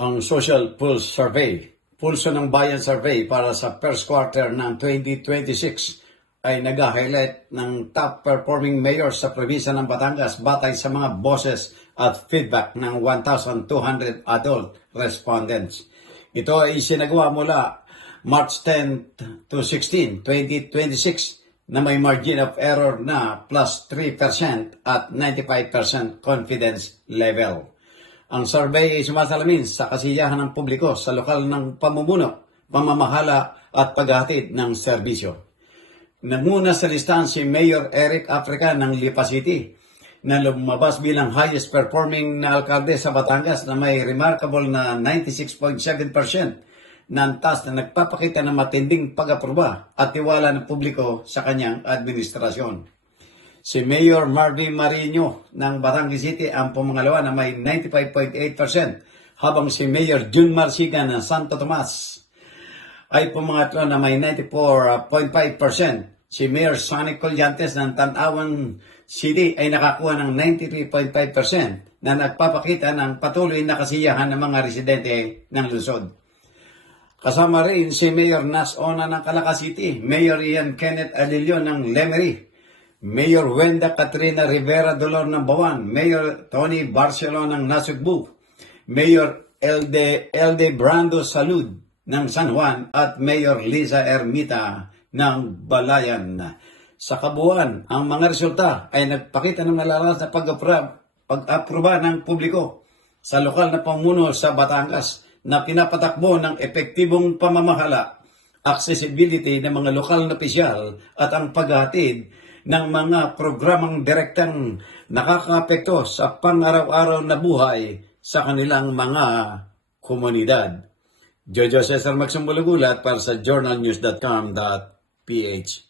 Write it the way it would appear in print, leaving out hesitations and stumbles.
ang Social Pulse Survey, Pulso ng Bayan Survey para sa first quarter ng 2026 ay nag-highlight ng top performing mayors sa probinsya ng Batangas batay sa mga boses at feedback ng 1,200 adult respondents. Ito ay isinagawa mula March 10 to 16, 2026 na may margin of error na plus 3% at 95% confidence level. Ang survey ay sumasalamin sa kasiyahan ng publiko sa lokal ng pamumuno, pamamahala at paghahatid ng serbisyo. Nanguna sa listahan si Mayor Eric Africa ng Lipa City na lumabas bilang highest performing na alkalde sa Batangas na may remarkable na 96.7% na antas na nagpapakita ng matinding pag-aproba at tiwala ng publiko sa kanyang administrasyon. Si Mayor Marvin Marino ng Batangas City ang pumangalawa na may 95.8%, habang si Mayor June Marsigan ng Santo Tomas ay pumangatlo na may 94.5%. Si Mayor Sonny Collantes ng Tanawan City ay nakakuha ng 93.5% na nagpapakita ng patuloy na kasiyahan ng mga residente ng lungsod. Kasama rin si Mayor Nas Ona ng Calaca City, Mayor Ian Kenneth Alilio ng Lemery, Mayor Wenda Katrina Rivera Dolor ng Bawan, Mayor Tony Barcelon ng Nasugbu, Mayor Elde Brando Salud ng San Juan at Mayor Liza Ermita ng Balayan. Sa kabuuan, ang mga resulta ay nagpakita ng malalakas na pag-aproba ng publiko sa lokal na pamuno sa Batangas na pinapatakbo ng epektibong pamamahala, accessibility ng mga lokal na opisyal at ang paghahatid ng mga programang direktang nakakaapekto sa pang-araw-araw na buhay sa kanilang mga komunidad. Jojo Cesar Magsumulugulat para sa journalnews.com.ph.